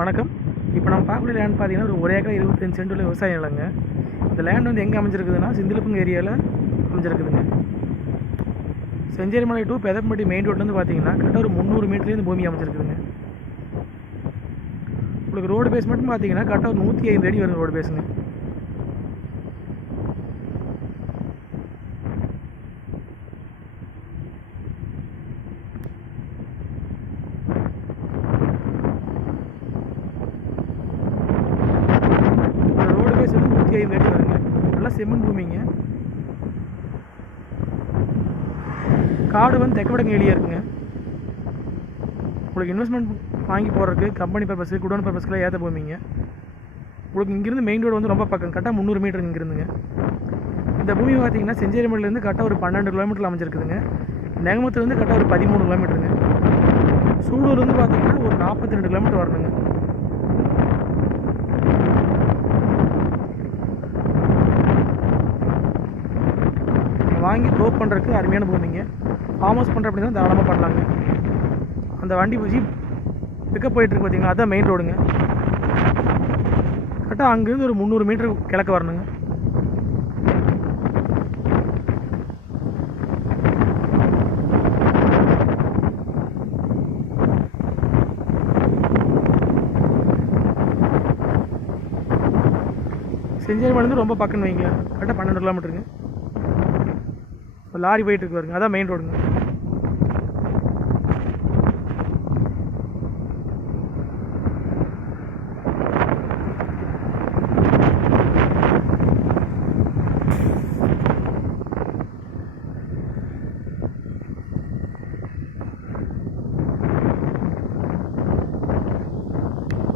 வணக்கம். இப்போ நம்ம பார்க்கக்கூடிய லேண்ட் பார்த்தீங்கன்னா ஒரு ஒரு ஏக்கர் இருபத்தஞ்சு சென்ட் உள்ள விவசாய நிலங்க. இந்த லேண்ட் வந்து எங்கே அமைஞ்சிருக்குதுன்னா சிந்திலப்புங்க ஏரியாவில் அமைஞ்சிருக்குதுங்க. செஞ்சேரிமலை டூ பெதப்பட்டி மெயின் ரோட்லேருந்து பார்த்தீங்கன்னா கரெக்டாக ஒரு முந்நூறு மீட்டர்லேருந்து பூமி அமைஞ்சிருக்குதுங்க. உங்களுக்கு ரோடு பேஸ் மட்டும் பார்த்தீங்கன்னா கரெக்டாக ஒரு நூற்றி ஐந்து அடி வரும் ரோடு பேஸுங்க ரோடு பேஸ் வந்து வருங்க. நல்லா செம்மண் பூமிங்க. காடு வந்து தெக்கவடங்க ஏரியா இருக்குங்க. உங்களுக்கு இன்வெஸ்ட்மெண்ட் வாங்கி போகிறதுக்கு கம்பெனி பர்பஸ்க்கு குடோன் பர்பஸ்க்குலாம் ஏற்ற பூமிங்க. உங்களுக்கு இங்கேருந்து மெயின் ரோடு வந்து ரொம்ப பக்கம் கரெக்டாக முந்நூறு மீட்டர் இங்கேருந்துங்க இந்த பூமி பார்த்தீங்கன்னா செஞ்சேரிமலையிலேருந்து கரெக்டாக ஒரு பன்னெண்டு கிலோமீட்டர் அமைஞ்சிருக்குதுங்க. நெகமத்துலேருந்து கரெக்டாக ஒரு பதிமூணு கிலோமீட்டருங்க சூலூர்லேருந்து பார்த்தீங்கன்னா ஒரு நாற்பத்தி ரெண்டு கிலோமீட்டர் வரணுங்க. வாங்கி க்ளோப் பண்ணுறதுக்கு அருமையான பூமிங்க ஃபார்ம் ஹவுஸ் பண்ணுற அப்படின்னா தாராளமாக பண்ணலாங்க. அந்த வண்டி ஜீப் பிக்கப் போயிட்டுருக்கு பார்த்தீங்களா அதான் மெயின் ரோடுங்க கரெக்டாக அங்கேருந்து ஒரு முந்நூறு மீட்டர் கிழக்க வரணுங்க. செஞ்சேரிமலேருந்து ரொம்ப பக்கம்னு வைங்க. கரெக்டாக பன்னெண்டு கிலோமீட்டருங்க. லாரி போயிட்டு இருக்கு பாருங்க. அதான் மெயின் ரோடுங்க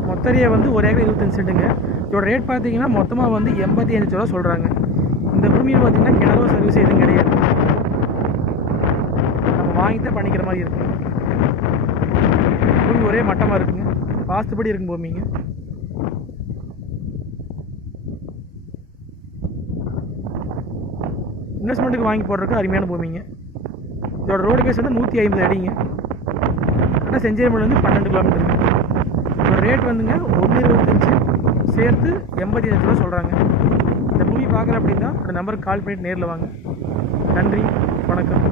மொத்தரியை வந்து ஒரு ஏக்கர் இருபத்தஞ்சு சென்ட்டுங்க. இதோட ரேட் பார்த்தீங்கன்னா மொத்தமாக வந்து எண்பத்தி அஞ்சு ரூபா சொல்கிறாங்க இந்த பூமியில் பார்த்தீங்கன்னா கிணறு சர்வீஸ் எதுவும் கிடையாது. வாங்கி வாங்கித்தான் பண்ணிக்கிற மாதிரி இருக்கும். பூமி ஒரே மட்டமாக இருக்குங்க. வாஸ்துபடி இருக்கும் பூமிங்க இன்வெஸ்ட்மெண்ட்டுக்கு வாங்கி போடுறதுக்கு அருமையான பூமிங்க. இதோட ரோடு பேஸ் வந்து நூற்றி ஐம்பது அடிங்க. ஆனால் செஞ்சேரிமலை பன்னெண்டு கிலோமீட்டருங்க. இதோட ரேட் வந்துங்க ஒன்று இருபத்தஞ்சு சேர்த்து எண்பத்தி அஞ்சு ரூபா சொல்கிறாங்க இந்த மூவி பார்க்குற அப்படின்னா அந்த நம்பருக்கு கால் பண்ணிட்டு நேரில் வாங்க. நன்றி வணக்கம்.